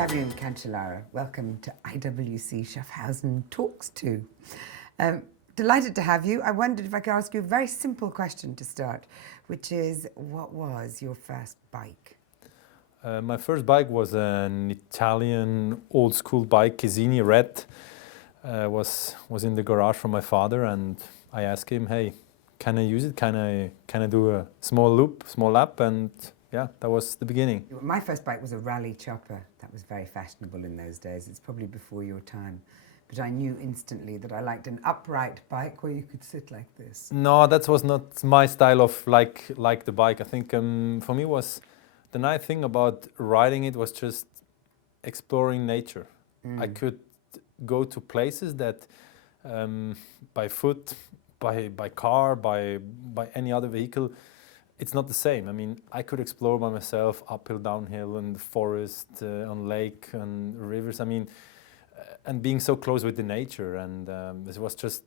Fabian Cancellara. Welcome to IWC Schaffhausen Talks 2. Delighted to have you. I wondered if I could ask you a very simple question to start, which is, what was your first bike? My first bike was an Italian old school bike, Casini Red. Was in the garage from my father, and I asked him, "Hey, can I use it? Can I do a small lap?" And yeah, that was the beginning. My first bike was a rally chopper. That was very fashionable in those days. It's probably before your time. But I knew instantly that I liked an upright bike where you could sit like this. No, that was not my style of like the bike. I think for me was the nice thing about riding it was just exploring nature. I could go to places that by foot, by car, by any other vehicle, it's not the same. I mean, I could explore by myself, uphill, downhill, in the forest, on lake and rivers. I mean, and being so close with the nature, and this was just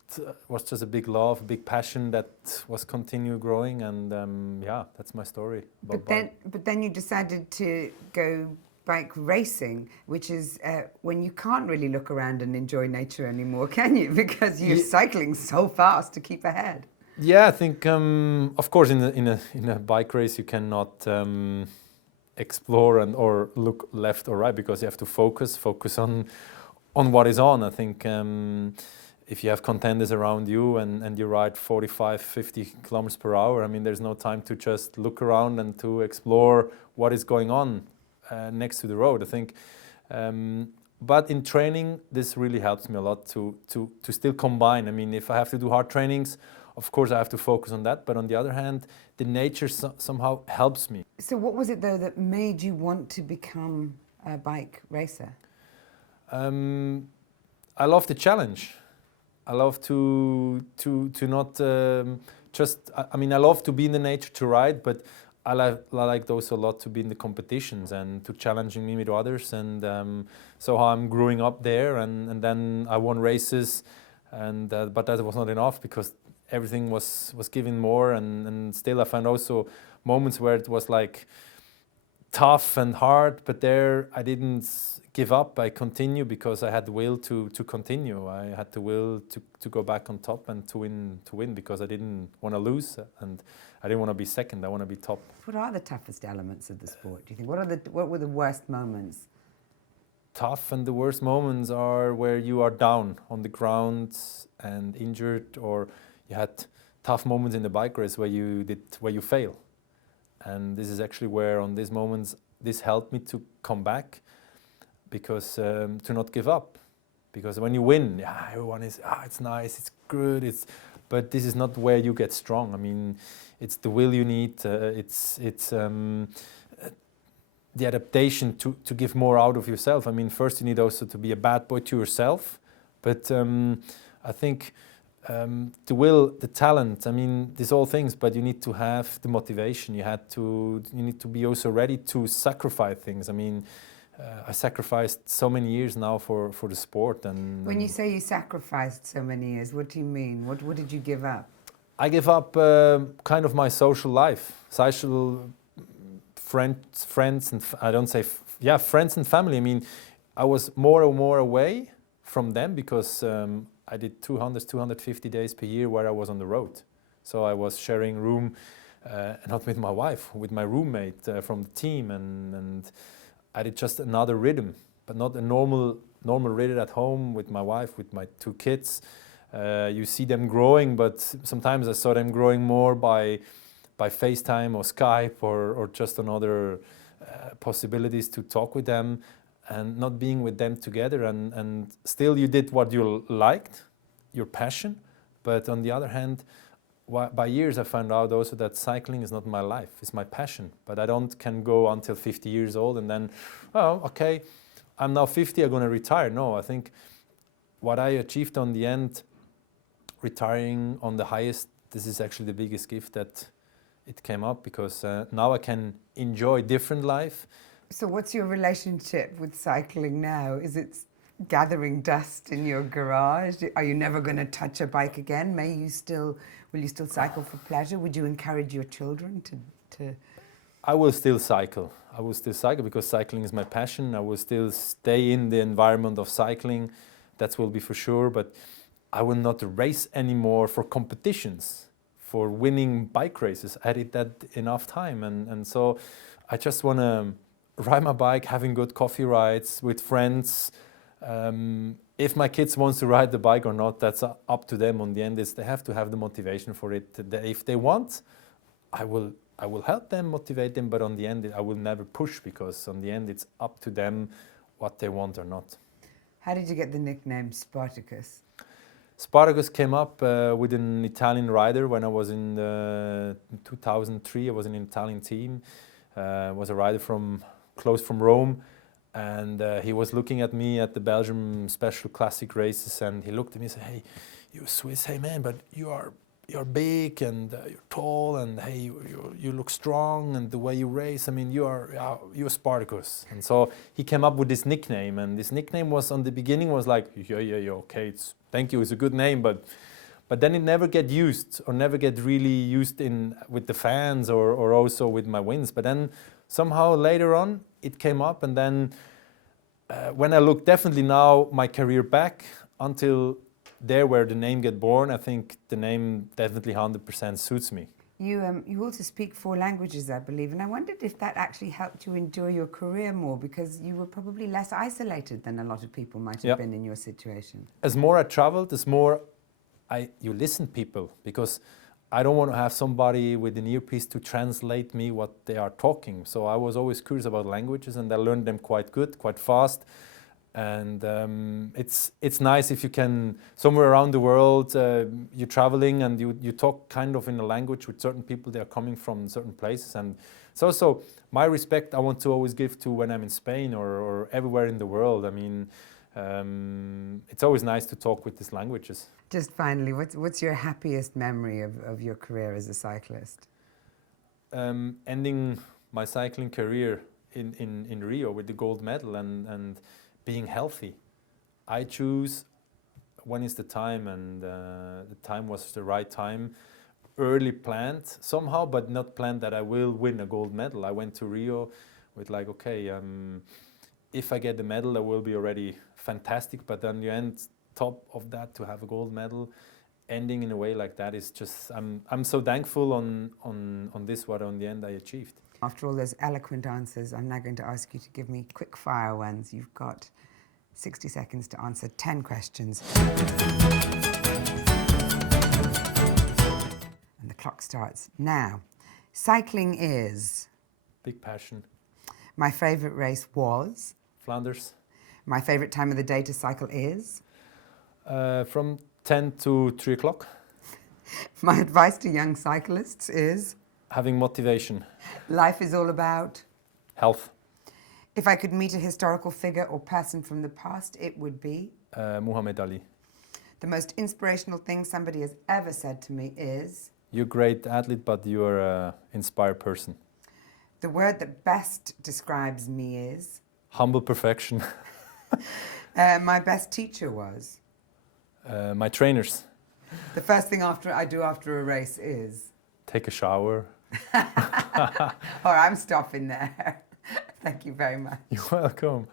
a big love, a big passion that was continue growing, and yeah, that's my story. But then you decided to go bike racing, which is when you can't really look around and enjoy nature anymore, can you? Because you're cycling so fast to keep ahead. Yeah, I think of course in a bike race you cannot explore or look left or right, because you have to focus on what is on. I think if you have contenders around you and you ride 45, 50 kilometers per hour, I mean, there's no time to just look around and to explore what is going on next to the road. I think, but in training, this really helps me a lot to still combine. I mean, if I have to do hard trainings, of course I have to focus on that, but on the other hand, the nature somehow helps me. So what was it though that made you want to become a bike racer? I love the challenge. I love to not just, I mean, I love to be in the nature to ride, but I like also a lot to be in the competitions and to challenging me with others. And so I'm growing up there, and then I won races, and but that was not enough, because everything was given more, and still I found also moments where it was like tough and hard, but there I didn't give up. I continue because I had the will to continue. I had the will to go back on top and to win because I didn't want to lose, and I didn't want to be second. I want to be top. What are the toughest elements of the sport, do you think? What were the worst moments? Tough and the worst moments are where you are down on the ground and injured, or you had tough moments in the bike race where you fail. And this is actually where on these moments this helped me to come back, because to not give up. Because when you win, yeah, everyone is, it's nice, it's good, but this is not where you get strong. I mean, it's the will you need, it's the adaptation to give more out of yourself. I mean, first you need also to be a bad boy to yourself, but I think the will, the talent, I mean, these all things, but you need to have the motivation. You need to be also ready to sacrifice things. I mean, I sacrificed so many years now for the sport. And when you say you sacrificed so many years, what do you mean? What did you give up? I gave up kind of my social life, friends, and friends and family. I mean, I was more and more away from them because I did 250 days per year where I was on the road. So I was sharing room, not with my wife, with my roommate from the team, and I did just another rhythm, but not a normal rhythm at home with my wife, with my two kids. You see them growing, but sometimes I saw them growing more by FaceTime or Skype or just on other possibilities to talk with them, and not being with them together. And still you did what you liked, your passion, but on the other hand, by years I found out also that cycling is not my life, it's my passion. But I can go until 50 years old and then, oh, okay, I'm now 50, I'm going to retire. No, I think what I achieved on the end, retiring on the highest, this is actually the biggest gift that it came up, because now I can enjoy different life. So what's your relationship with cycling now? Is it gathering dust in your garage? Are you never going to touch a bike again? Will you still cycle for pleasure? Would you encourage your children to I will still cycle. I will still cycle because cycling is my passion. I will still stay in the environment of cycling. That will be for sure. But I will not race anymore for competitions, for winning bike races. I did that enough time. And so I just want to ride my bike, having good coffee rides with friends. If my kids want to ride the bike or not, that's up to them. On the end, they have to have the motivation for it. If they want, I will help them, motivate them, but on the end, I will never push because on the end, it's up to them what they want or not. How did you get the nickname Spartacus? Spartacus came up with an Italian rider when I was in 2003. I was in an Italian team. Was a rider close from Rome, and he was looking at me at the Belgium Special Classic races, and he looked at me and said, "Hey, you're Swiss. Hey man, but you're big and you're tall, and hey, you look strong, and the way you race, I mean, you're Spartacus." And so he came up with this nickname, and this nickname was on the beginning was like, yeah, okay, thank you, it's a good name, but then it never get used or never get really used with the fans or also with my wins. But then somehow later on it came up, and then when I look definitely now my career back until there where the name get born, I think the name definitely 100% suits me. You also speak 4 languages, I believe, and I wondered if that actually helped you enjoy your career more because you were probably less isolated than a lot of people might have been in your situation. As more I traveled, as more you listen people, because I don't want to have somebody with an earpiece to translate me what they are talking. So I was always curious about languages, and I learned them quite good, quite fast. And it's nice if you can, somewhere around the world, you're traveling and you talk kind of in a language with certain people. They are coming from certain places. And it's also my respect I want to always give to when I'm in Spain or everywhere in the world. I mean, it's always nice to talk with these languages. Just finally, what's your happiest memory of your career as a cyclist? Ending my cycling career in Rio with the gold medal and being healthy. I choose when is the time, and the time was the right time. Early planned somehow, but not planned that I will win a gold medal. I went to Rio with like, okay, if I get the medal, that will be already fantastic. But then you end top of that to have a gold medal, ending in a way like that is just. I'm so thankful on this what on the end I achieved. After all those eloquent answers, I'm now going to ask you to give me quick fire ones. You've got 60 seconds to answer 10 questions. And the clock starts now. Cycling is? Big passion. My favourite race was? Flanders. My favourite time of the day to cycle is? From 10 to 3 o'clock. My advice to young cyclists is? Having motivation. Life is all about? Health. If I could meet a historical figure or person from the past, it would be? Muhammad Ali. The most inspirational thing somebody has ever said to me is? You're a great athlete, but you're an inspired person. The word that best describes me is? Humble perfection. My best teacher was? My trainers. The first thing I do after a race is? Take a shower. Or I'm stopping there. Thank you very much. You're welcome.